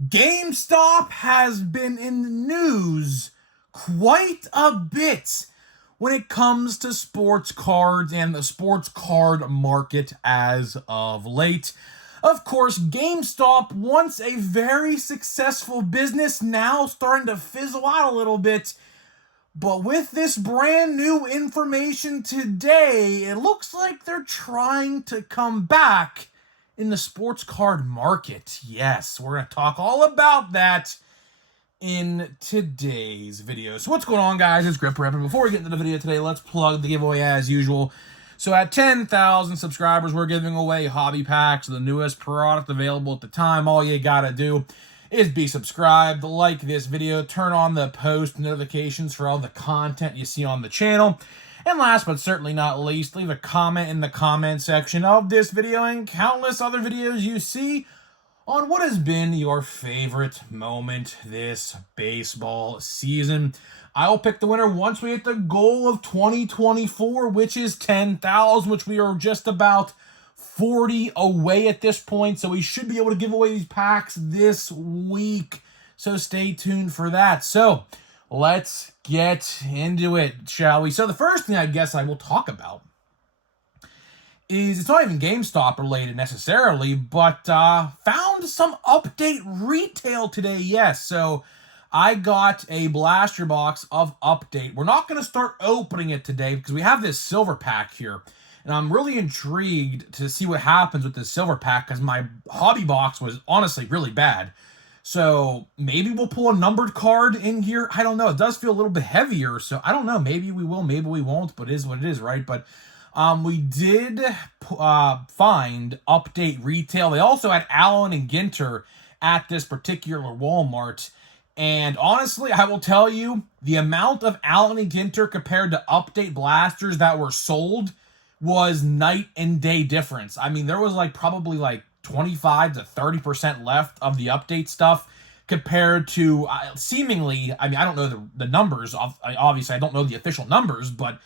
GameStop has been in the news quite a bit when it comes to sports cards and the sports card market as of late. Of course, GameStop, once a very successful business, now starting to fizzle out a little bit. But with this brand new information today, it looks like they're trying to come back in the sports card market. Yes, we're going to talk all about that in today's video. So what's going on, guys? It's Grip Rep. And before we get into the video today, let's plug the giveaway as usual. So at 10,000 subscribers, we're giving away hobby packs, the newest product available at the time. All you gotta do is be subscribed, like this video, turn on the post notifications for all the content you see on the channel. And last but certainly not least, leave a comment in the comment section of this video and countless other videos you see on what has been your favorite moment this baseball season. I will pick the winner once we hit the goal of 2024, which is 10,000, which we are just about 40 away at this point. So we should be able to give away these packs this week. So stay tuned for that. So let's get into it, shall we? So the first thing I guess I will talk about is, it's not even GameStop related necessarily, but found some update retail today. Yes, so I got a blaster box of update. We're not going to start opening it today because we have this silver pack here. And I'm really intrigued to see what happens with this silver pack because my hobby box was honestly really bad. So maybe we'll pull a numbered card in here. I don't know. It does feel a little bit heavier. So I don't know. Maybe we will, maybe we won't, but it is what it is, right? But we did find update retail. They also had Allen and Ginter at this particular Walmart. And honestly, I will tell you, the amount of Allen and Ginter compared to update blasters that were sold was night and day difference. I mean, there was probably 25 to 30% left of the update stuff compared to seemingly, I mean, I don't know the numbers. Obviously, I don't know the official numbers, but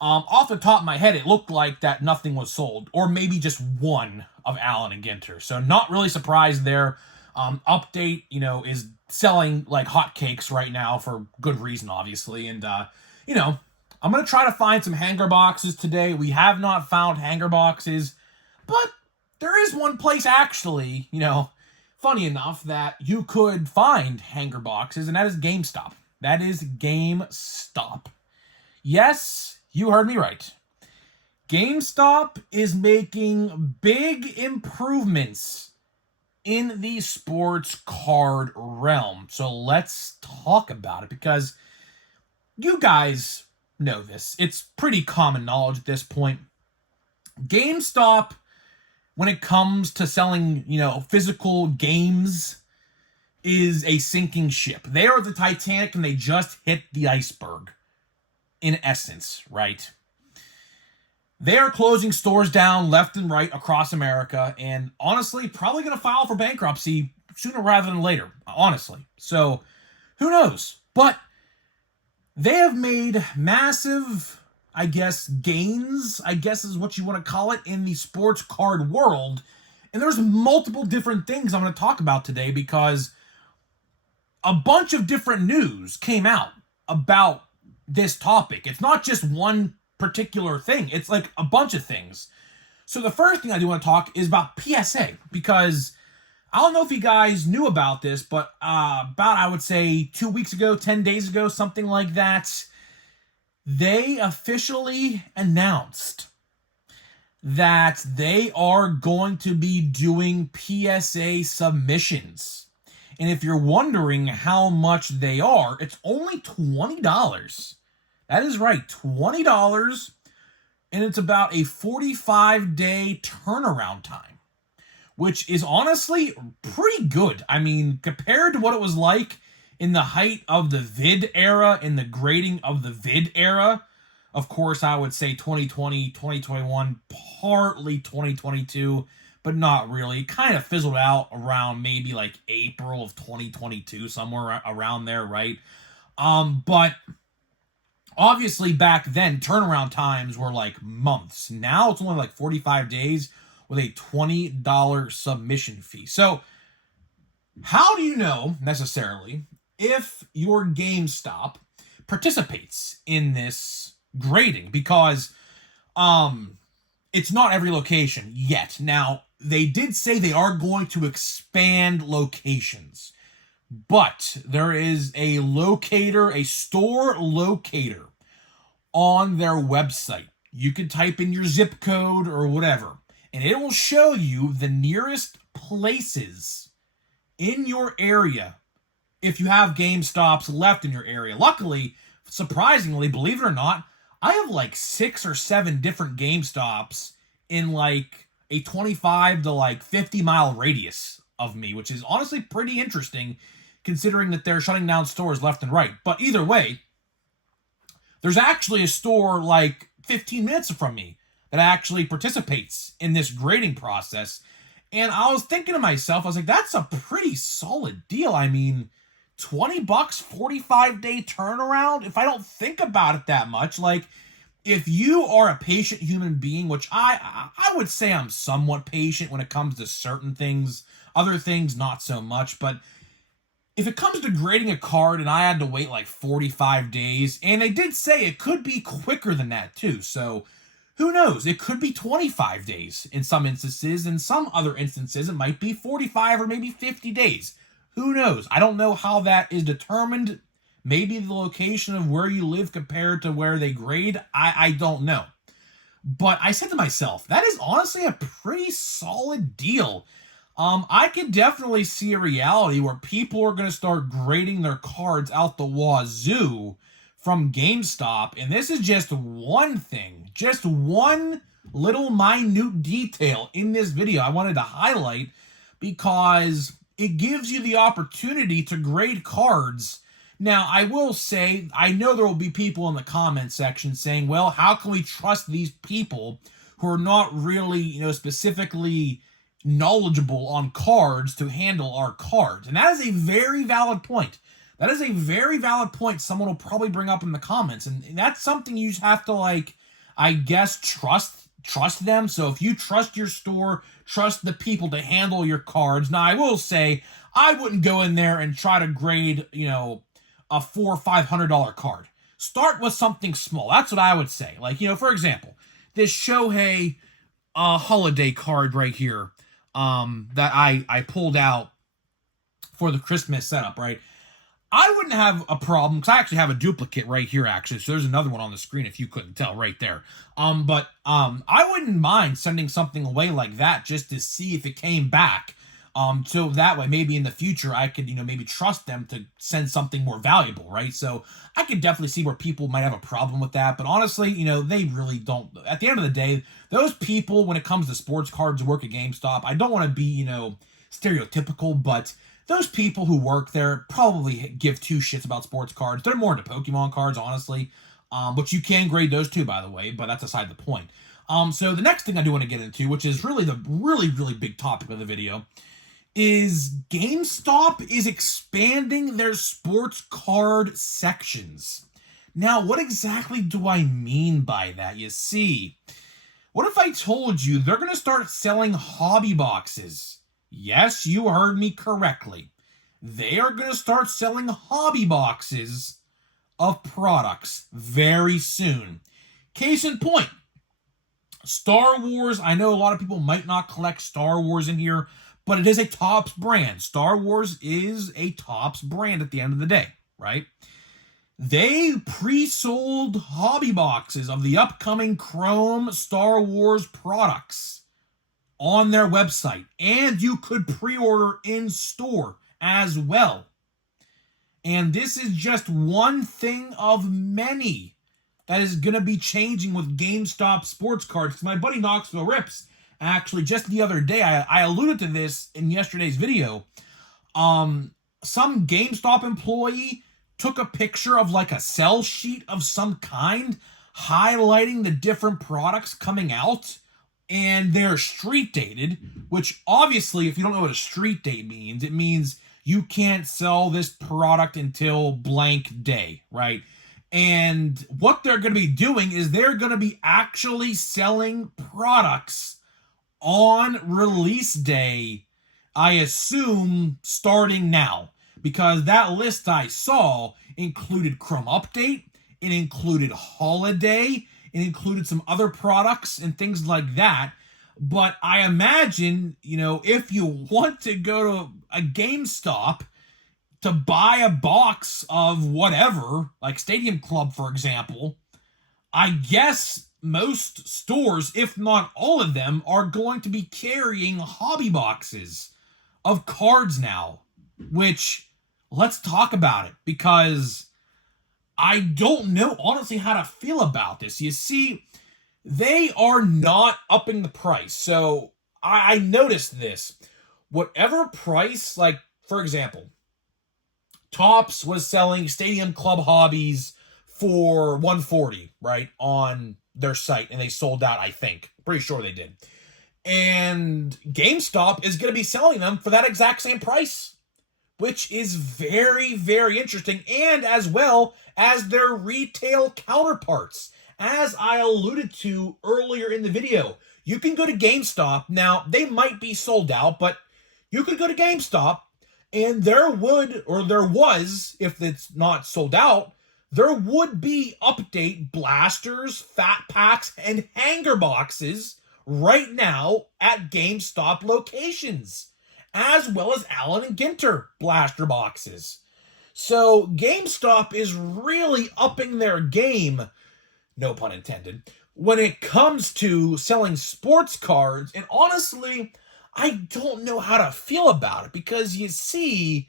off the top of my head, it looked like that nothing was sold, or maybe just one of Allen and Ginter. So not really surprised there. Update, is selling like hotcakes right now for good reason, obviously. And, I'm going to try to find some hanger boxes today. We have not found hanger boxes, but there is one place actually, funny enough, that you could find hanger boxes, and that is GameStop. That is GameStop. Yes, you heard me right. GameStop is making big improvements in the sports card realm. So let's talk about it because you guys know this. It's pretty common knowledge at this point. GameStop, when it comes to selling, physical games, is a sinking ship. They are the Titanic and they just hit the iceberg, in essence, right? They are closing stores down left and right across America, and honestly, probably going to file for bankruptcy sooner rather than later, honestly. So, who knows? But they have made massive, gains, is what you want to call it, in the sports card world. And there's multiple different things I'm going to talk about today because a bunch of different news came out about this topic. It's not just one particular thing. It's like a bunch of things. So the first thing I do want to talk is about PSA, because I don't know if you guys knew about this, but I would say 2 weeks ago, 10 days ago, something like that, they officially announced that they are going to be doing PSA submissions. And if you're wondering how much they are, it's only $20. That is right, $20, and it's about a 45-day turnaround time, which is honestly pretty good. I mean, compared to what it was like in the height of the vid era, in the grading of the vid era, of course, I would say 2020, 2021, partly 2022, but not really. It kind of fizzled out around maybe April of 2022, somewhere around there, right? But obviously back then, turnaround times were months. Now it's only 45 days with a $20 submission fee. So How do you know necessarily if your GameStop participates in this grading? Because um it's not every location yet. Now, they did say they are going to expand locations, but there is a locator, a store locator on their website. You can type in your zip code or whatever, and it will show you the nearest places in your area if you have GameStops left in your area. Luckily, surprisingly, believe it or not, I have like 6 or 7 different GameStops in like a 25 to like 50-mile radius of me, which is honestly pretty interesting considering that they're shutting down stores left and right. But either way, there's actually a store like 15 minutes from me that actually participates in this grading process. And I was thinking to myself, I was like, that's a pretty solid deal. I mean, $20, 45-day turnaround. If I don't think about it that much, like if you are a patient human being, which I would say I'm somewhat patient when it comes to certain things, other things not so much, but if it comes to grading a card and I had to wait like 45 days, and they did say it could be quicker than that too, so who knows? It could be 25 days in some instances. In some other instances, it might be 45 or maybe 50 days. Who knows? I don't know how that is determined. Maybe the location of where you live compared to where they grade. I don't know. But I said to myself, that is honestly a pretty solid deal. I can definitely see a reality where people are going to start grading their cards out the wazoo from GameStop, and this is just one thing, just one little minute detail in this video I wanted to highlight because it gives you the opportunity to grade cards. Now, I will say, I know there will be people in the comment section saying, well, how can we trust these people who are not really, specifically knowledgeable on cards to handle our cards? And that is a very valid point. That is a very valid point someone will probably bring up in the comments. And that's something you just have to, like, I guess, trust them. So if you trust your store, trust the people to handle your cards. Now, I will say, I wouldn't go in there and try to grade, a $400 or $500 card. Start with something small. That's what I would say. Like, for example, this Shohei holiday card right here that I pulled out for the Christmas setup, right? I wouldn't have a problem because I actually have a duplicate right here, actually. So there's another one on the screen if you couldn't tell right there. But I wouldn't mind sending something away like that just to see if it came back. So that way, maybe in the future, I could, maybe trust them to send something more valuable, right? So I could definitely see where people might have a problem with that. But honestly, they really don't. At the end of the day, those people, when it comes to sports cards who work at GameStop, I don't want to be, stereotypical, but those people who work there probably give two shits about sports cards. They're more into Pokemon cards, honestly. But you can grade those too, by the way, but that's aside the point. So the next thing I do want to get into, which is really the really big topic of the video, is GameStop is expanding their sports card sections. Now, what exactly do I mean by that? You see, what if I told you they're going to start selling hobby boxes? Yes, you heard me correctly. They are going to start selling hobby boxes of products very soon. Case in point, Star Wars. I know a lot of people might not collect Star Wars in here, but it is a Topps brand. Star Wars is a Topps brand at the end of the day, right? They pre-sold hobby boxes of the upcoming Chrome Star Wars products on their website, and you could pre-order in store as well. And this is just one thing of many that is going to be changing with GameStop sports cards. My buddy Knoxville Rips, actually, just the other day, I alluded to this in yesterday's video. Some GameStop employee took a picture of like a sell sheet of some kind, highlighting the different products coming out, and they're street dated, which obviously, if you don't know what a street date means, it means you can't sell this product until blank day, right? And what they're going to be doing is they're going to be actually selling products on release day I assume starting now, because that list I saw included Chrome Update, it included Holiday, it included some other products and things like that. But I imagine, if you want to go to a GameStop to buy a box of whatever, like Stadium Club, for example, I guess most stores, if not all of them, are going to be carrying hobby boxes of cards now. Which, let's talk about it, because I don't know, honestly, how to feel about this. You see, they are not upping the price. So I noticed this. Whatever price, like, for example, Topps was selling Stadium Club Hobbies for $140, right, on their site, and they sold out, I think. Pretty sure they did. And GameStop is going to be selling them for that exact same price, which is very, very interesting, and as well as their retail counterparts. As I alluded to earlier in the video, you can go to GameStop. Now, they might be sold out, but you could go to GameStop, and there was, if it's not sold out, there would be update blasters, fat packs, and hanger boxes right now at GameStop locations, as well as Allen and Ginter blaster boxes. So GameStop is really upping their game, no pun intended, when it comes to selling sports cards. And honestly, I don't know how to feel about it, because you see,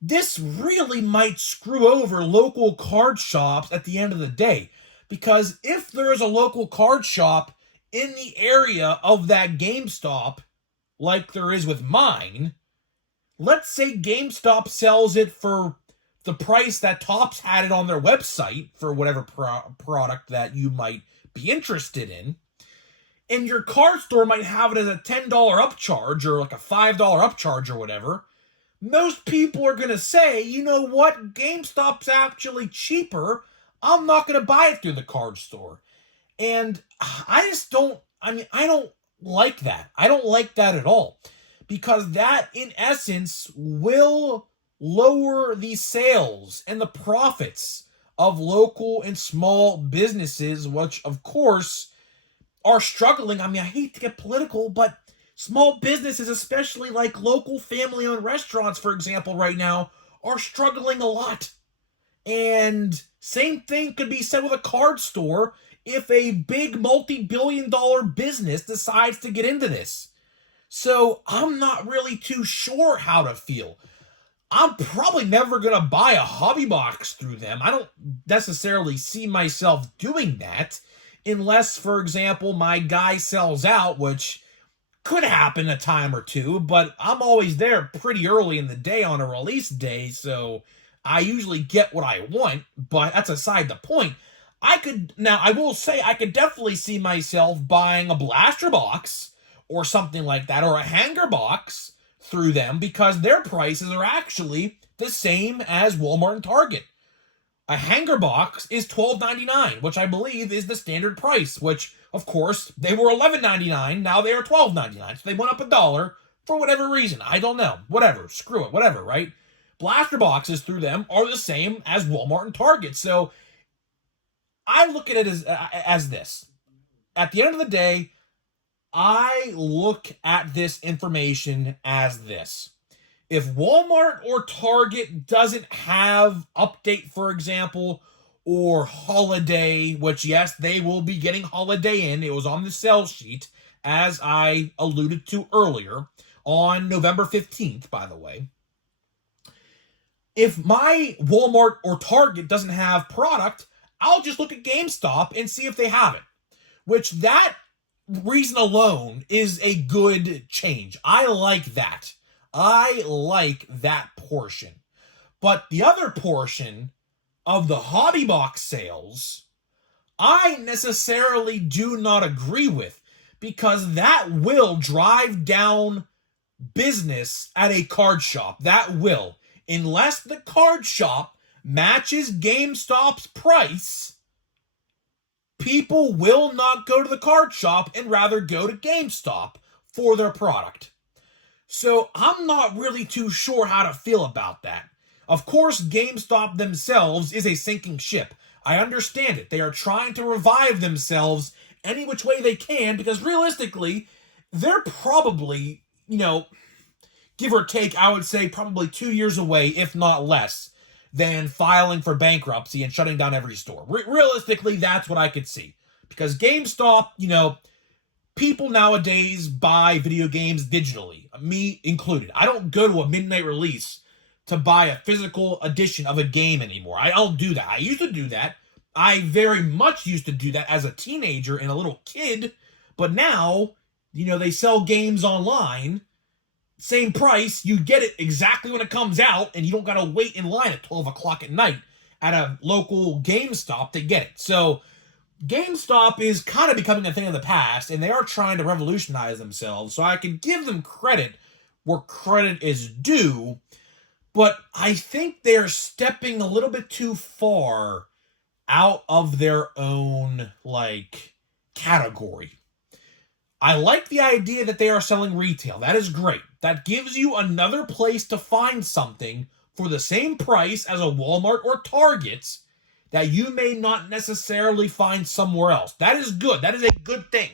this really might screw over local card shops at the end of the day. Because if there is a local card shop in the area of that GameStop, like there is with mine, let's say GameStop sells it for the price that Topps had it on their website for whatever product that you might be interested in, and your card store might have it as a $10 upcharge or like a $5 upcharge or whatever. Most people are going to say, you know what, GameStop's actually cheaper. I'm not going to buy it through the card store. And I don't like that. I don't like that at all. Because that, in essence, will lower the sales and the profits of local and small businesses, which, of course, are struggling. I hate to get political, but small businesses, especially like local family-owned restaurants, for example, right now, are struggling a lot. And same thing could be said with a card store if a big multi-billion-dollar business decides to get into this. So I'm not really too sure how to feel. I'm probably never going to buy a hobby box through them. I don't necessarily see myself doing that unless, for example, my guy sells out, which could happen a time or two, but I'm always there pretty early in the day on a release day, so I usually get what I want, but that's aside the point. I will say, I could definitely see myself buying a blaster box or something like that, or a hanger box through them, because their prices are actually the same as Walmart and Target. A hanger box is $12.99, which I believe is the standard price, which, of course, they were $11.99, now they are $12.99, so they went up $1 for whatever reason. I don't know. Whatever. Screw it. Whatever, right? Blaster boxes through them are the same as Walmart and Target, so I look at it as this. At the end of the day, I look at this information as this. If Walmart or Target doesn't have update, for example, or holiday, which, yes, they will be getting holiday in. It was on the sales sheet, as I alluded to earlier, on November 15th, by the way. If my Walmart or Target doesn't have product, I'll just look at GameStop and see if they have it. Which, that reason alone is a good change. I like that. I like that portion. But the other portion of the hobby box sales, I necessarily do not agree with, because that will drive down business at a card shop. That will. Unless the card shop matches GameStop's price, people will not go to the card shop and rather go to GameStop for their product. So I'm not really too sure how to feel about that. Of course, GameStop themselves is a sinking ship. I understand it. They are trying to revive themselves any which way they can because realistically, they're probably, give or take, I would say probably 2 years away, if not less, than filing for bankruptcy and shutting down every store. Realistically, that's what I could see. Because GameStop, people nowadays buy video games digitally, me included. I don't go to a midnight release to buy a physical edition of a game anymore. I don't do that. I used to do that. I very much used to do that as a teenager and a little kid, but now, they sell games online, same price, you get it exactly when it comes out, and you don't gotta wait in line at 12 o'clock at night at a local GameStop to get it. So, GameStop is kind of becoming a thing of the past, and they are trying to revolutionize themselves, so I can give them credit where credit is due, but I think they're stepping a little bit too far out of their own, category. I like the idea that they are selling retail. That is great. That gives you another place to find something for the same price as a Walmart or Target that you may not necessarily find somewhere else. That is good. That is a good thing.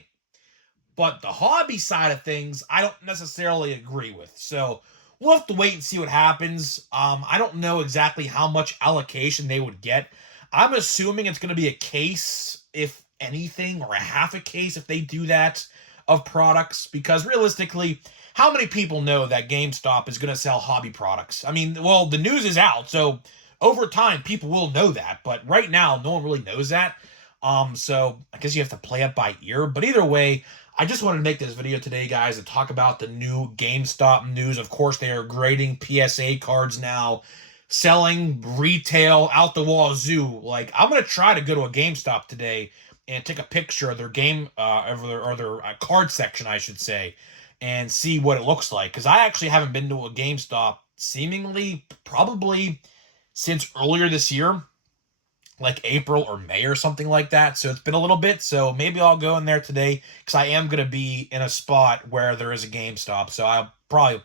But the hobby side of things, I don't necessarily agree with. So we'll have to wait and see what happens. I don't know exactly how much allocation they would get. I'm assuming it's going to be a case, if anything, or a half a case if they do that, of products. Because realistically, how many people know that GameStop is going to sell hobby products? I mean, well, the news is out, so over time, people will know that, but right now, no one really knows that. So I guess you have to play it by ear. But either way, I just wanted to make this video today, guys, to talk about the new GameStop news. Of course, they are grading PSA cards now, selling retail out the wazoo. I'm gonna try to go to a GameStop today and take a picture of their game, or their card section, I should say, and see what it looks like. Because I actually haven't been to a GameStop seemingly probably since earlier this year, like April or May or something like that. So it's been a little bit. So maybe I'll go in there today because I am going to be in a spot where there is a GameStop. So I'll probably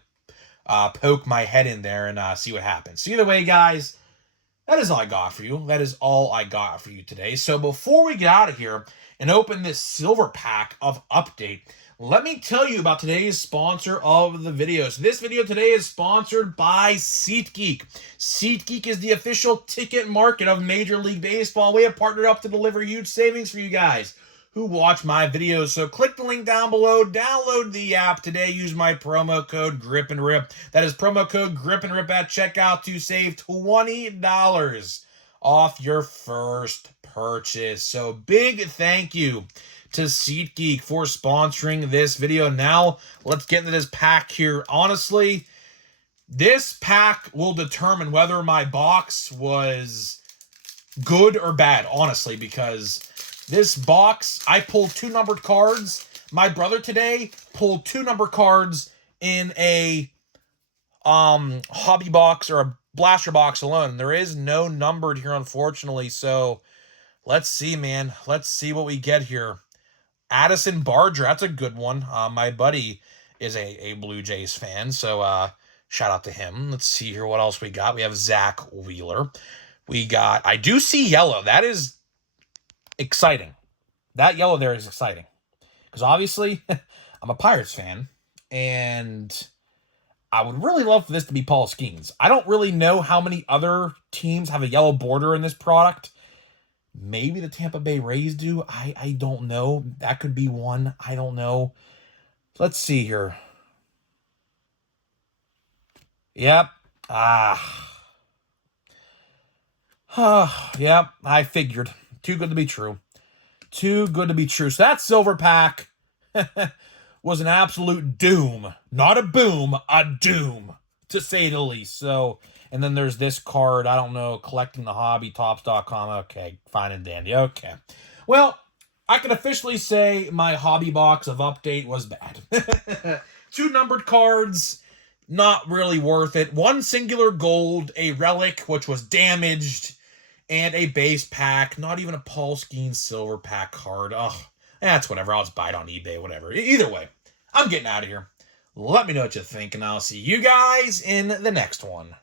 poke my head in there and see what happens. So either way, guys, that is all I got for you. That is all I got for you today. So before we get out of here and open this silver pack of update, let me tell you about today's sponsor of the video. So this video today is sponsored by SeatGeek. SeatGeek is the official ticket market of Major League Baseball. We have partnered up to deliver huge savings for you guys who watch my videos. So click the link down below, download the app today, use my promo code GRIPANDRIP. That is promo code GRIPANDRIP at checkout to save $20 off your first purchase. So big thank you to SeatGeek for sponsoring this video. Now, let's get into this pack here. Honestly, this pack will determine whether my box was good or bad, honestly, because this box, I pulled 2 numbered cards. My brother today pulled 2 numbered cards in a hobby box or a blaster box alone. There is no numbered here, unfortunately, so let's see, man. Let's see what we get here. Addison Barger, that's a good one. My buddy is a Blue Jays fan, so shout out to him. Let's see here what else we got. We have Zach Wheeler. I do see yellow. That is exciting. That yellow there is exciting. Because obviously, I'm a Pirates fan, and I would really love for this to be Paul Skeens. I don't really know how many other teams have a yellow border in this product. Maybe the Tampa Bay Rays do. I don't know. That could be one. I don't know. Let's see here. Yep. Yep. I figured. Too good to be true. Too good to be true. So that silver pack was an absolute doom. Not a boom, a doom, to say the least. So, and then there's this card, I don't know, collecting the hobby, tops.com. Okay, fine and dandy. Okay. Well, I can officially say my hobby box of update was bad. 2 numbered cards, not really worth it. 1 singular gold, a relic, which was damaged, and a base pack. Not even a Paul Skeens silver pack card. Ugh, that's whatever. I'll just buy it on eBay, whatever. Either way, I'm getting out of here. Let me know what you think, and I'll see you guys in the next one.